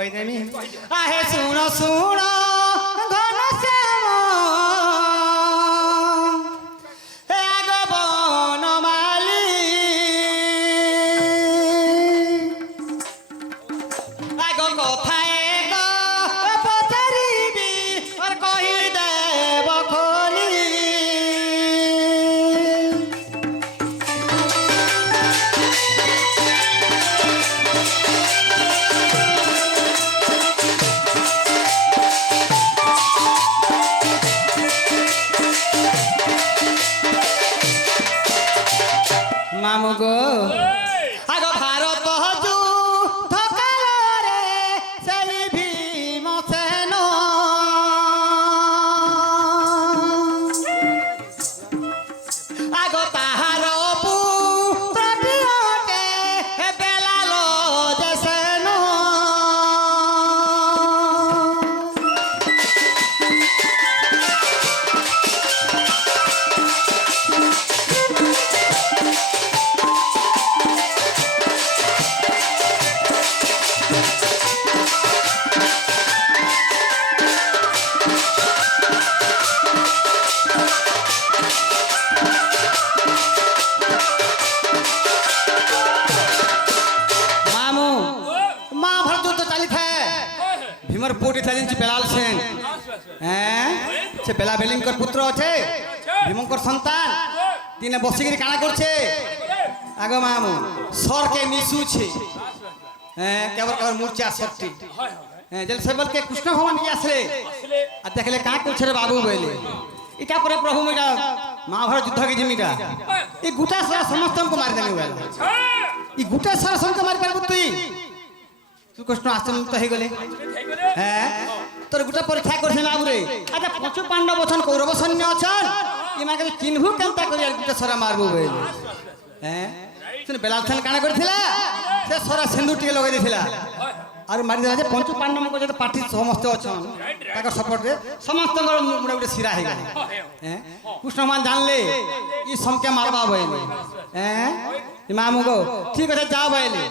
কইদেমি আহে শুণ শুণ ঘন শ্যাম হে আগ বনমালী আগ কথা এক পচারিবি আর কহি দেব খোলি মামু গো আগ ভারত যুদ্ধ কালরে সেই ভীমসেন আগ তাহার পুত্রটিকে বেলাল যে সেন भीमर पोटी था जिनसे बेलाल सेन हैं से बेला बेलिंकर पुत्र अच्छे भीमंकर संतान तीने बसिगिरी काना करछे आगो मामू सर के निसु छे हैं केवर केवर मूर्छा सट्टी हैं जल से बोल के कृष्ण भगवान की आसले आ देखले का करछे रे बाबू बोले इटा पर प्रभु मेरा महाभारत युद्ध के जिमीटा ई गुटा सारा समस्त को मार देने वाला ई गुटा सारा समस्त मार पारबो तुई कृष्ण आश्चर्य हो गले हैं तोर गोटे परीक्षा करछे बाबू रे अच्छा पचु पांडव अछन कौरव सैन्य अछन ये माके चिन्हु केनता करिया गोटे सरा मारबो बेले हैं सुन बेलाल सेन काना करथिला से सरा सिंदूर टिके लगाई देथिला आर मारि देला जे पंचु पांडव को जे पार्टी समस्त अछन ताकर सपोर्ट रे समस्त मुडे गुटे सिरा हे गले हैं कृष्ण मान जानले ई समके मारबा बेले हैं मामू गो ठीक है जा बेले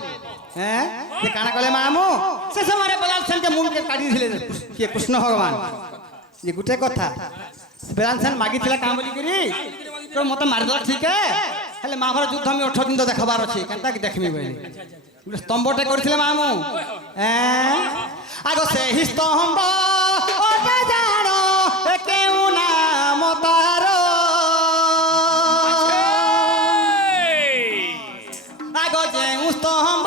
हैं ये काना कले मामू से हमारे बेलाल सेन के मुंड के काटी दिले के कृष्ण भगवान ये गुटे कथा बेलाल सेन मागी थिला काम बोली करी तो मत मार दो ठीक है हेले महाभारत युद्ध में 8 दिन तो देखबार अछि केनता कि देखमी बोली गुटे स्तंभटे करथिले मामू हैं आगो से ही स्तंभ ओटे जानो केउ नाम तारो आगो जे स्तंभ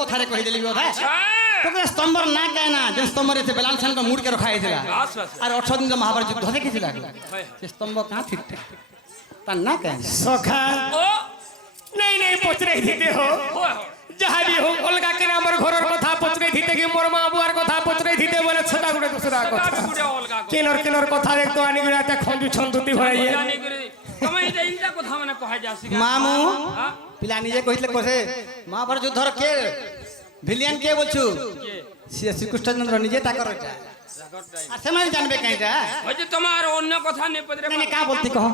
कथारे कहि देली बोधा तो स्तंभर ना कहना जे स्तंभ रे बेलाल सेन को मुड़ के रखा हेतिला और 8 दिन महाभारत युद्ध देखिथिला से स्तंभ कहां ठीक ता ना कहना सखा नहीं नहीं पचरे दिते हो जहां भी हो अलगा के हमर घरर कथा पचरे दिते कि मोर मां बुआर कथा पचरे दिते बोले छटा गुडे दूसरा कथा किनर कथा देख तो आनी गुडा त खंजू छंदुती होइए तमे इटा कथा माने कहा जासी मामू पिला निजे कहितले कोसे महाभारत युद्धर के ভিলিয়ান কে বলছু শ্রী কৃষ্ণচন্দ্র নিজে তা করটা আর সেমানে জানবে কাইটা ওই যে তোমার অন্য কথা নে পদরে না কা বলতি কহ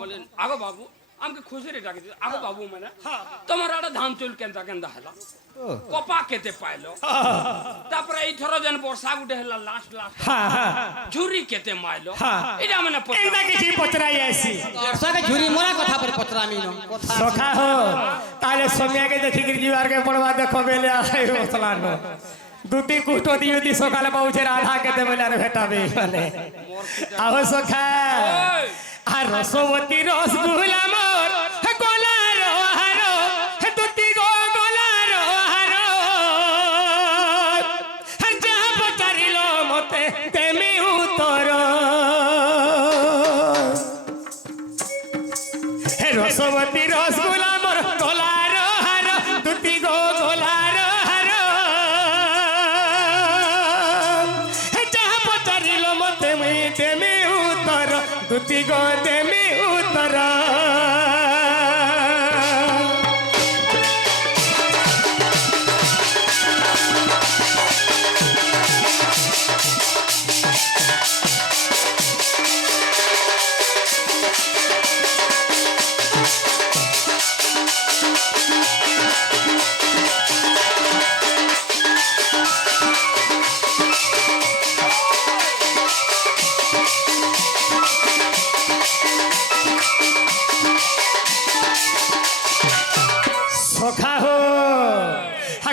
বলেন আগো বাবু আমকে খুশি রে ডাকি আগো বাবু মানে তোমার আড়া ধান চুল কেনতা কেনতা হলা কপা কেতে পাইলো তারপরে এই থর জন বর্ষা গুটে হলা লাস্ট ঝুরি কেতে মাইলো এটা মানে এন্ডা কিছু পচরাই আইছি সবে ঝুরি মোরা কথা পরে পচরামি ন কথা সখা হো তাহলে সমিয়াকে দেখি গিরজিবার কে পড়বা দেখো বেলে আই মসলানো দুটি কুষ্ট দিও দি সকালে পৌঁছে রাধা কেতে বেলে আর ভেটাবে মানে আহ সখা আর রসবতী রসগুলা মোর গোলার হারো দুটি গো গোলার হারো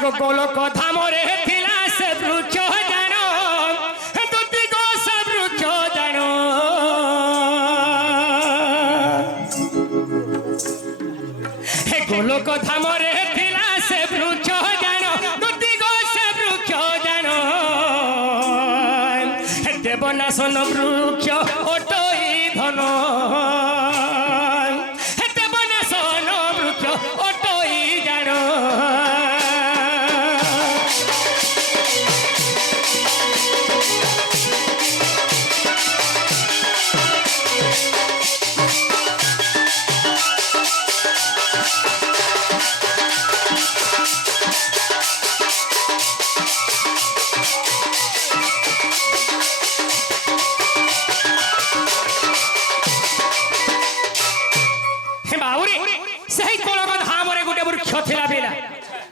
হাগো গোলক ধামরে থিলা সে বৃক্ষ জান দুতি গো সে বৃক্ষ জান হে গোলক ধামরে থিলা সে বৃক্ষ জান দুতি গো সে বৃক্ষ জান দেবনাশন বৃক্ষ অটই ধন দেবনাশন বৃক্ষ অটই জান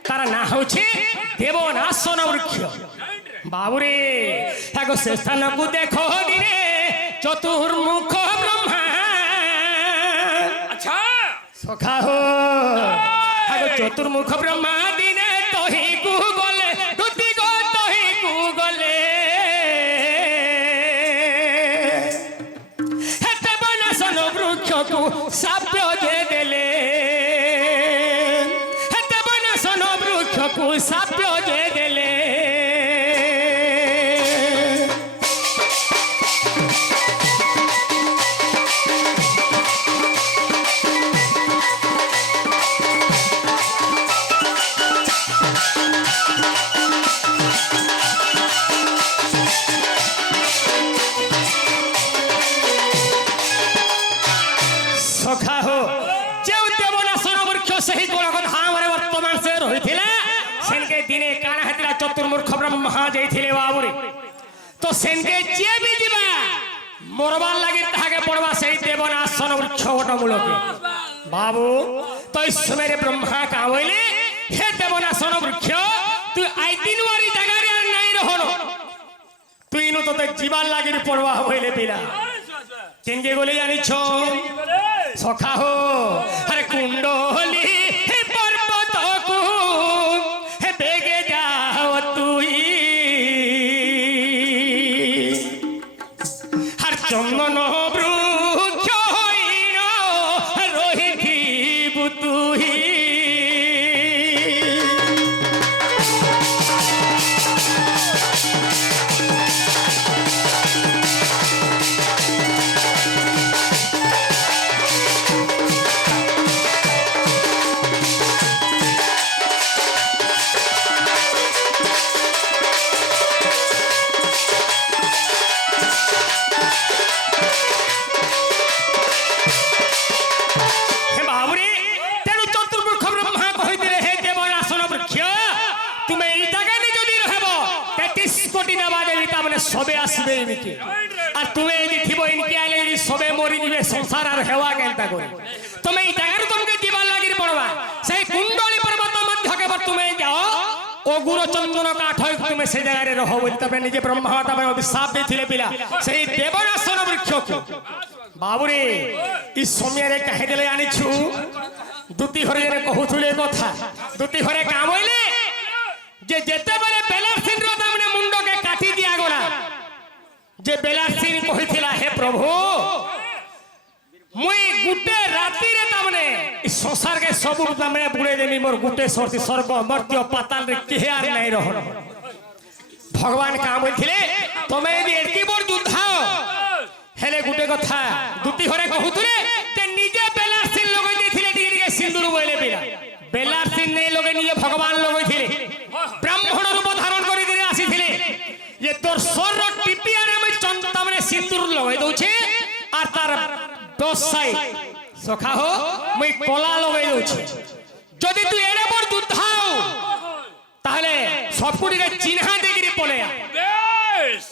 তার না হচ্ছে দেবনাশন বৃক্ষ বাবুরে তাকে সে স্থানকু দেখো দিনে চতুর্মুখ ব্রহ্মা আচ্ছা সখা হো চতুর্মুখ ব্রহ্মা দিনে তহি কু গলে দুতি গো তহি কু গলে দেবনাশন বৃক্ষকু সাপ্য যে দেলে সাপ্য যে দেলে সখা হো যে দেবনাশন বৃক্ষ সেই গোলক ধামরে বর্তমান সে রহিଥିଲା সেনকে দিনে কানা হেতিলা চতুর্মুখ ব্রহ্মা যাইଥିଲେ বাবুরে তো সেনকে যে বি দিবা মরবার লাগি তাহাকে পড়বা সেই দেবনাশন বৃক্ষ বটমূলকে বাবু তো এই সময় ব্রহ্মা কাবইলে হে দেবনাশন বৃক্ষ তুই আই দিন বারি জায়গায় আর নাই রহন তুই ইনু তোতে জীবার লাগি পড়বা হইলে পিলা কেনকে গলে জানিছ সখা হো আরে কুণ্ডলি হে পর্বতকু হে বেগে যাও তুই আর চন্দন বৃক্ষ হইন রহিথিবু তুই সবে আসবে ইনকে আর তুমি যদি থিব ইনকে আইলে যদি সবে মরি দিবে সংসার আর হেওয়া কেনতা করে তুমি এই জায়গার তোমাকে দিবার লাগি পড়বা সেই কুণ্ডলী পর্বত মধ্যকে তুমি যাও অগুর চন্দন কাঠ হয় তুমি সেই জায়গায় রহ বলি তবে নিজে ব্রহ্মা তবে অভিশাপ দিয়েছিলে পিলা সেই দেবনাশন বৃক্ষ বাবুরে এই সময়ের কাহিদেলে আনিছু দুটি ঘরে যেন কহুথুলে কথা দুটি ঘরে কাম হইলে যে যেতেবেলে বেলার সিংহ তামনে মুন্ডকে কাটি দিয়া গলা যে বেলার সিং কহিছিলা হে প্রভু মুই গুটে রাতিরে তামনে সংসারকে সবু তামনে বুড়ে দেমি মোর গুটে সর্তি স্বর্গ মর্ত্য পাতাল রে কেহে আর নাই রহন ভগবান কাম হইছিলে তুমি যদি এটি বড় যুদ্ধাও হেলে গুটে কথা দুটি ঘরে কহুতুলে যে নিজে বেলার সিং লগাই দিয়েছিলে টিকে সিন্দুর বইলে পিলা বেলার সিং নেই লগে নিয়ে ভগবান লগাইছিলে ব্রাহ্মণ রূপ ধারণ করে দিয়ে আসিছিলে যে তোর স্বর টিপি আরে আমি চন্তা মানে সিন্দুর লগাই দউছে আর তার দশাই সখা হো মই কলা লগাই দউছে যদি তুই এড়ে বড় যুদ্ধাও তাহলে সবগুলিকে চিহ্না দেগিরি পলেয়া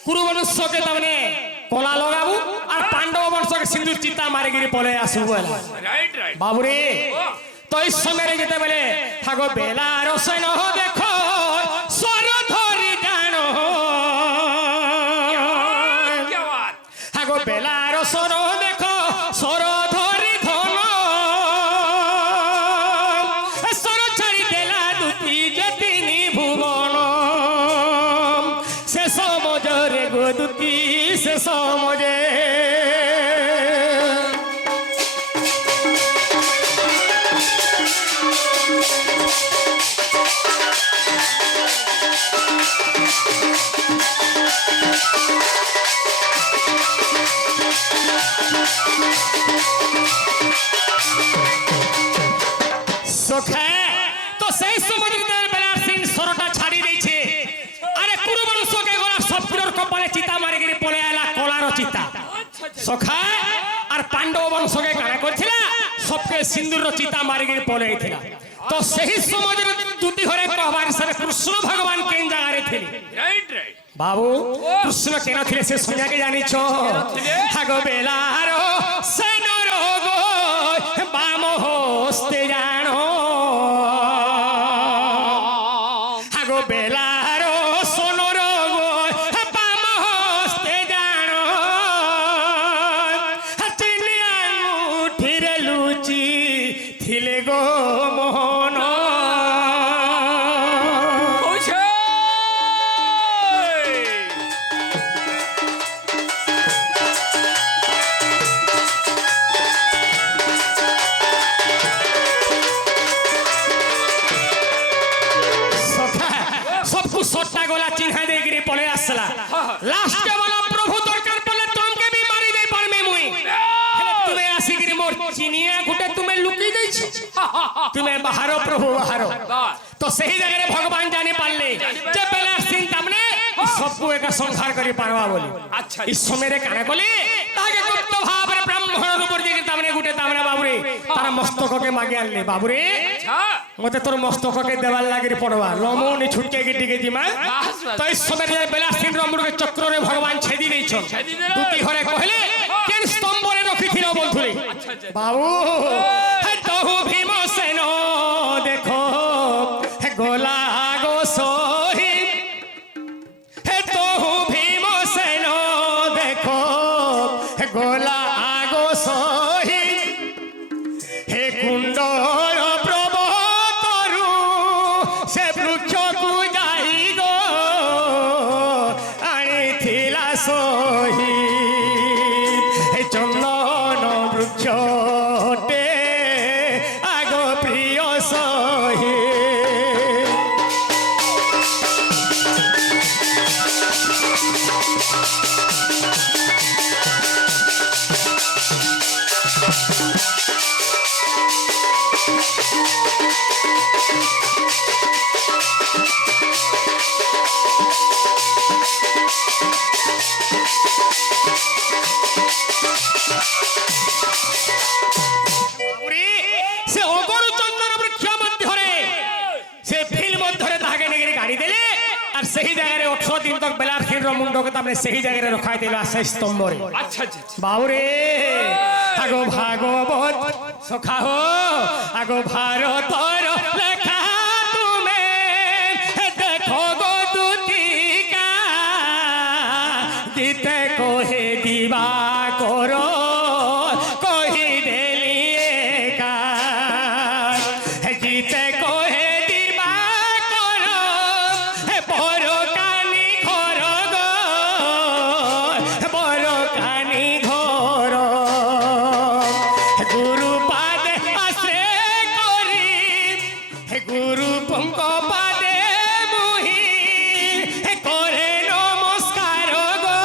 কুরু বংশকে তামনে কলা লগাবু আর পাণ্ডব বংশকে সিন্দুর চিতা মারিগিরি পলে আসু বলা রাইট রাইট বাবুরে তো এই সময় যেতে বলে হাগো বেলা রসই নহ দেখো স্বর ধরি জানো হাগো বেলা রসন দেখো স্বর ধরি ধন স্বর ছাড়ি দেলা দুটি যে তিনি দুটি সে সমজে সখা তো সেই সমুদ্রের বেলার সিং সরটা ছাড়ি দিয়েছে আরে কোন মানুষকে গলা সবগুলোর কপালে চিতা মারি গিয়ে পড়ে আলা কলার চিতা সখা আর পাণ্ডব বংশকে কানা করছিল সবকে সিন্দুর চিতা মারি গিয়ে পড়ে আইছিল তো সেই সমুদ্রের দুটি ঘরে কহবার সাথে কৃষ্ণ ভগবান কেন জায়গায় ছিল রাইট রাইট বাবু কৃষ্ণ কেন ছিল সে সোনিয়াকে জানিছ হাগো বেলার সেনর গো বাম হস্তে জানো হাগো বেলার সোনর গো বাম হস্তে জানো চিনি আঙুঠিরে লুচি থিলে গো মোহন ওছে सबको सोटा गोला चिन्हा दे गिरी पड़े आसला लास्ट के वाला प्रभु दरकार पड़े तुमके भी मारी दे पर में मुई तुम्हें आसी गिरी मोर चिनिया गुटे तुम्हें लुकी दे तुम्हें बाहरो प्रभु बाहरो तो सही जगह भगवान जाने पाले जे बेला सिंह तमने सबको एक संहार करी पारवा बोली अच्छा इस समय रे काने बोली ताके गुप्त भाव रे ब्राह्मण ऊपर जे तमने गुटे तमने बाबूरे तारा मस्तक के मागे आनले बाबूरे अच्छा मते तोर मस्तक के देवाल लागिर पड़वा लमोनी छुटके गिटी के जिमा तो इस समय रे बेला सिंह रमुर के चक्र रे भगवान छेदी नहीं छन दुटी घरे कहले केन स्तंभ रे रखिथिल बोलथुले बाबू हे तहु भीम सेन देखो हे गोला गो सोही हे तहु भीम सेन देखो हे गोला गो सोही हे कुंडल प्रभतरु से वृक्ष को जाई गो आनिथिला सोही हे चंदन वृक्षटे आग प्रिय सोही से अगरु चंदन वृक्ष मध्यरे से फिल मध्यरे धागे नेगिरी गाड़ी देले और सही जगह रे 18 दिन तक बेलार सिंह रो मुंडो के तमने सही जगह रे रखाई देला से स्तंभ रे अच्छा अच्छा बाबूरे आगो भागवत सखा हो आगो भारतर लेखा तुमे देखो गो दुतिका जीते कोहे दीवा करो कोही देलिए का जीते कोहे दीवा करो बड़ कानी घर गो बड़ कानी घर गुरु पादे आश्रय करी गुरु पंक पादे मुही करे नमस्कार गो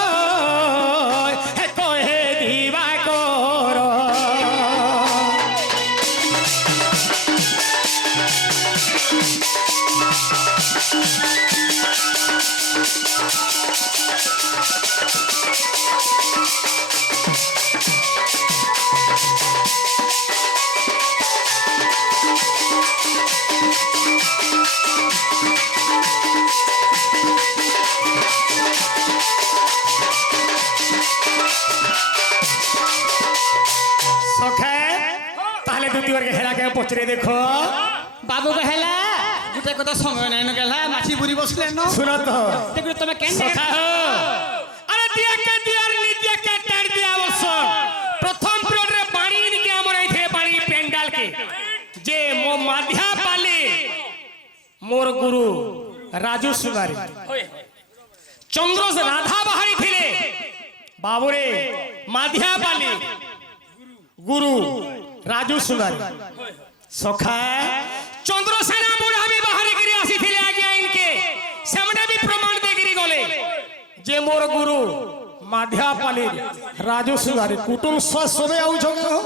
कहे दिवा कर सखे ताहले दुटी वर्ग हेला के पचरे देखो बाबू कहेला गुटे कथा समय নাই না গেলা মাছি বুড়ি বসলে ন सुनो तो দেখো তুমি কেন सखा हो अरे दिया के दिया नित्य के टाड़ दिया वर्ष प्रथम पिरियड रे पानी के हमर आइथे पानी पेंडाल के जे मो माध्या पाली मोर गुरु राजू सुगारी চন্দ্র রাধা বাহারি থিলে বাবুরে মাধিয়া পালি গুরু রাজু সুন্দর সখা চন্দ্রসেনা বুড়া भी बाहर गिरी आसी थिले आज्ञा इनके सामने भी प्रमाण दे गिरी गले जे मोर गुरु माध्या पाली राजू सुगारी कुटुंब सबे आउ छगे हो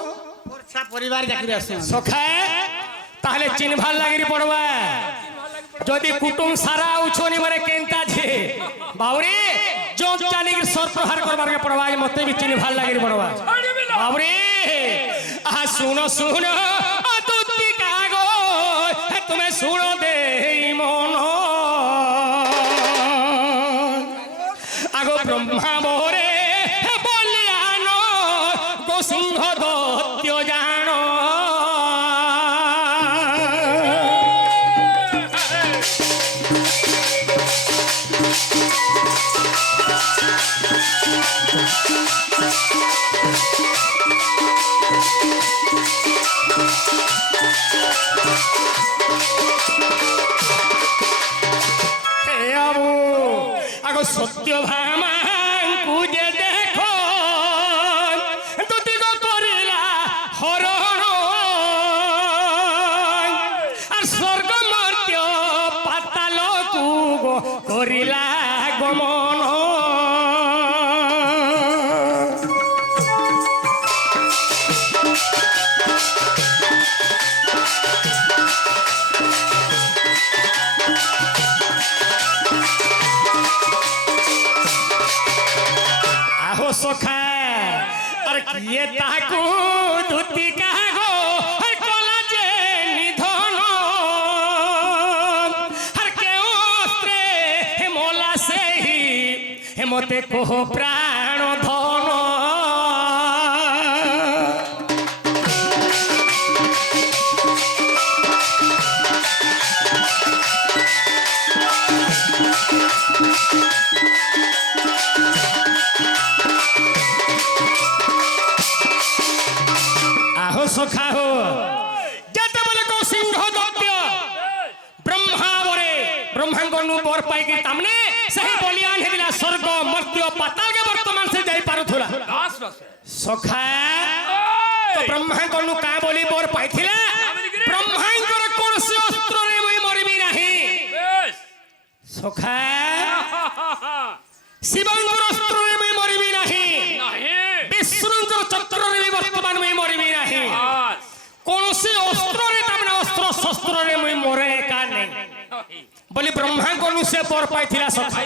ବର୍ଷା ପରିବାର ଚାକିରି ଆସେ ସଖା ତାହେଲେ ଚିହ୍ନଭାର ଲାଗିରି ପଡବା ଯଦି କୁଟୁମ୍ବ ସାରା ଆଉଛନି ମାନେ କେନ୍ତା ଛେ ବାଉରେ ଯୋ ଚାଲିକି ସର ପ୍ରହାର କରବାର କେ ପଡବା ମତେ ବି ଚିହ୍ନଭାର ଲାଗିରି ପଡବା ବାଉରେ আহা শুনো শুনো তুতি কাগো তুমি শুনো দে মন আগো ব্রহ্মা মোরে বলিয়ান গো সিংহ দত্য জানো সত্য ভামা কুজে দেখো দুদিগ করিলা হরণ আর স্বর্গ মর্ত্য পাতাল কু করিলা গমন সখা আর কিয়ে তাকু দুতি কাগো আর কলা যে নিধন আর কেউ অস্ত্রে হেমলা সেই হেমতে কোহ প্রাণ ধন সখা হো যেতে বলে কো সিংহ দত্ত ব্রহ্মা বরে ব্রহ্মাঙ্গনু বর পাইকি তামনে সেই বলিয়ান হেদিলা স্বর্গ মর্ত্য পাতাল কে বর্তমান সে যাই পারুথলা সখা তো ব্রহ্মাঙ্গনু কা বলি বর পাইছিলা ব্রহ্মাঙ্গর কোনসি অস্ত্রে মই মরিবি নাহি সখা শিবঙ্গর অস্ত্রে মই মরিবি নাহি বিষ্ণুঙ্গর চক্রে মই বর্তমান মই মরিবি নাহি কোনসি অস্ত্রে তামনে অস্ত্র শস্ত্রে মই মরে কা নাই বলি ব্রহ্মাঙ্গনু সে বর পাইছিলা সখা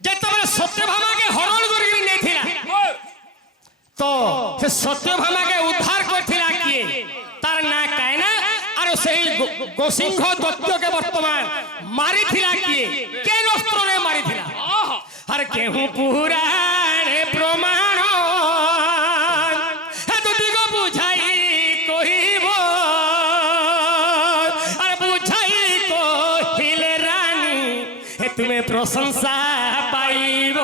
যেতবে সত্যভামাকে হরণ করি নেইছিলা তো সে সত্যভামাকে উদ্ধার করছিলা কিয়ে তার না কায়না আর সেই গোসিংহ দত্তকে বর্তমান মারিছিলা কিয়ে কেন অস্ত্রে মারিছিলা আর কেহু পুরাণে প্রমাণ দুদিগ বুঝাই কহিব আর বুঝাই কহিলে রানী তুমি প্রশংসা পাইব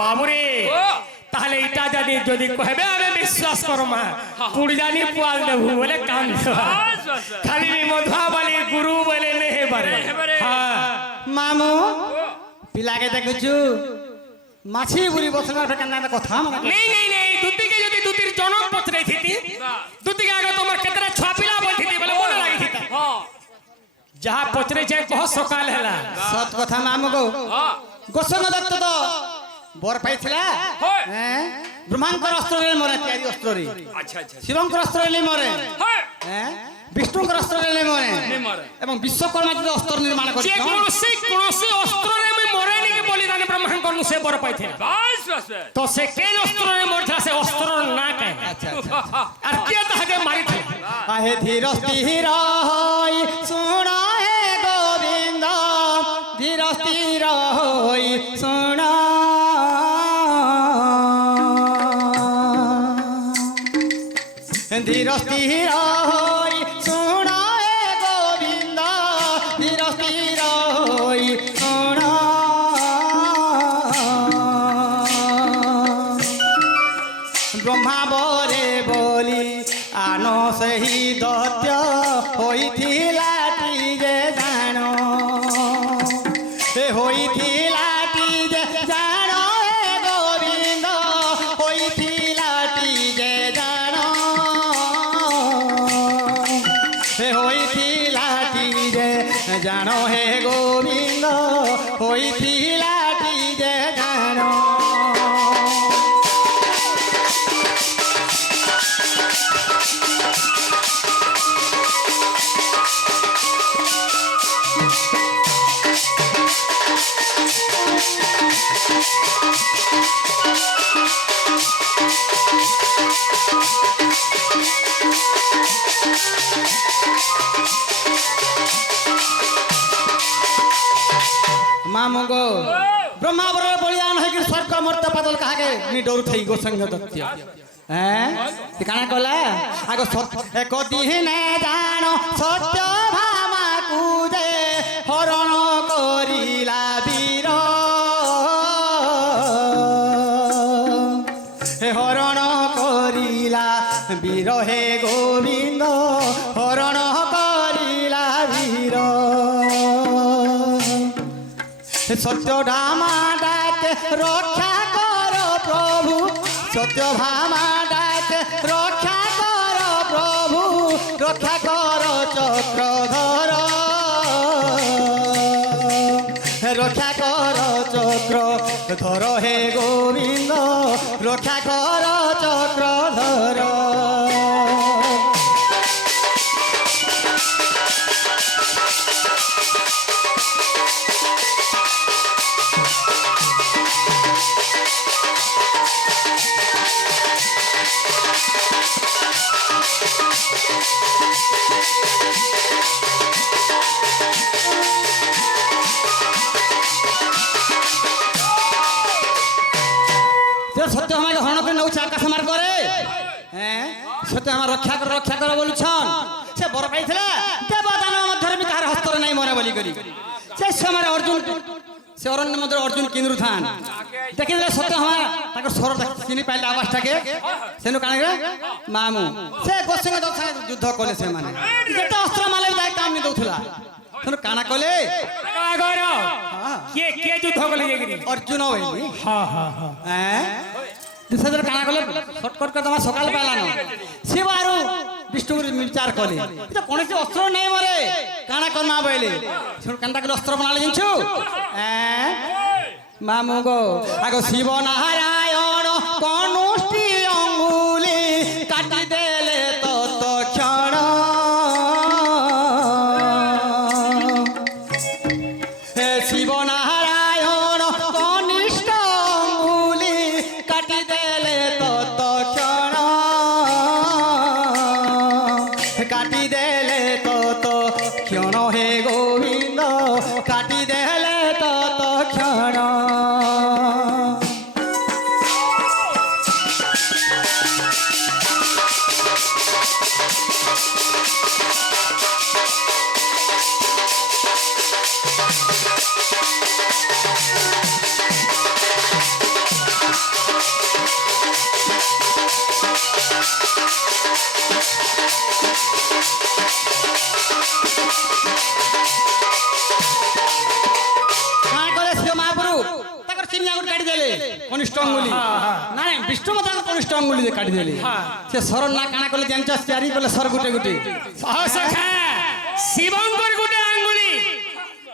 বাবুরে তাহলে এটা জানি যদি কহবে আমি বিশ্বাস করমা পুড়ি জানি পুয়াল দেবু বলে কাম খালি মধুয়া বলে গুরু বলে নেহে বারে হ্যাঁ মামু পিলাকে দেখুছু মাছি বুড়ি বসলার ফেকান কথা নেই নেই নেই দুতিকে যদি দুতির জনক পছরাই থিতি দুতিকে আগে তোমার কেতরা ছয়া পিলা বলথিতি বলে মনে লাগি থিতা যাহা পছরে যায় কহ সকাল হেলা সত কথা মামু গো গোসঙ্গ দত্ত তো বর পাইছিলা হ্যাঁ ব্রহ্মাঙ্কর অস্ত্রে মরে ত্যাগী অস্ত্রে আচ্ছা আচ্ছা শিবঙ্কর অস্ত্রে মরে হ্যাঁ বিষ্ণুঙ্কর অস্ত্রে মরে এবং বিশ্বকর্মা যে অস্ত্র নির্মাণ করে যে কোনসি অস্ত্রে আমি মরে নি কি বলি জানি ব্রহ্মাঙ্কর সে বর পাইছিলা বাস বাস তো সে কেন অস্ত্রে মরছা সে অস্ত্র না কায় আচ্ছা আর কে তাহাকে মারিছিল আহে ধীর স্থির হই শুনা হে গোবিন্দ ধীর স্থির হই শুনা ধীর স্থির হই শুনা হে গোবিন্দ ধীর স্থির হই শুনা জান হে গোবিন্দ হইছিলাটি যে জান मामो गो ब्रह्मा बरोबर बलिदान है कि स्वर्ग मर्त्य पातल कहाके नि डर थई गो संग दत्य हैं काना कहला आगो एक दिन जानो सत्य भामा कुजे हरण करिला वीर हे हरण करिला वीर हे गोविंद हरण करिला वीर सत्य भामा डाके रक्षा करो प्रभु सत्य भामा डाके रक्षा करो प्रभु रक्षा करो चक्रधर रक्षा करो चक्रधर हे गोविंद रक्षा करो चक्रधर सत्य हमारे हरण के नौ आकाश मार करे हैं सत्य हमार रक्षा कर बोलुछन से बर पाइथिला देवदान मध्य भी कहार हस्तर नहीं मरे बोली करी से समय अर्जुन से अरण्य मध्य अर्जुन केंद्र थान देखि सत्य हमार ताकर स्वर चिनी पाइले आवाज टाके सेनु काने रे मामू से गोसंग दो संग युद्ध कले से माने जेते अस्त्र माले जाय काम नि दउथला तनु काना कले कागर के युद्ध कले जेगिरी अर्जुन होइली हां हां हां हैं दिसदर काना कले शॉर्टकट कर तमा सकाल पालानो शिवारु विष्णु विचार कले तो कोनसे अस्त्र नहीं मरे काना करमा बइले सुन कांता के अस्त्र बनाले जिंछु हैं मामू गो आगो शिव नारायण कनुष्टि अंगुली काटी देले तत्क्षण हे शिव नारायण कनिष्ठ अंगुली काटी देले तत्क्षण काटी देले तत्क्षण हे गोविंद काटी देले तत्क्षण कनिष्ठ अंगुली ना विष्णु मत कनिष्ठ अंगुली काटी देली से सर ना काना कले जानच चारि कले सर गुटे गुटे सहसखा शिवंकर गुटे अंगुली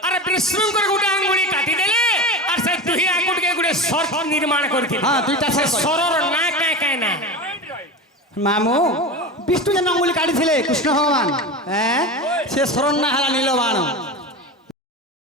अरे विष्णुकर गुटे अंगुली काटी देले और से दुही आंगुल के गुटे सर निर्माण करथि हां दुईटा सरर ना काय ना मामू विष्णु जन अंगुली काटी थिले कृष्ण भगवान हैं से सर ना हला नीलबाण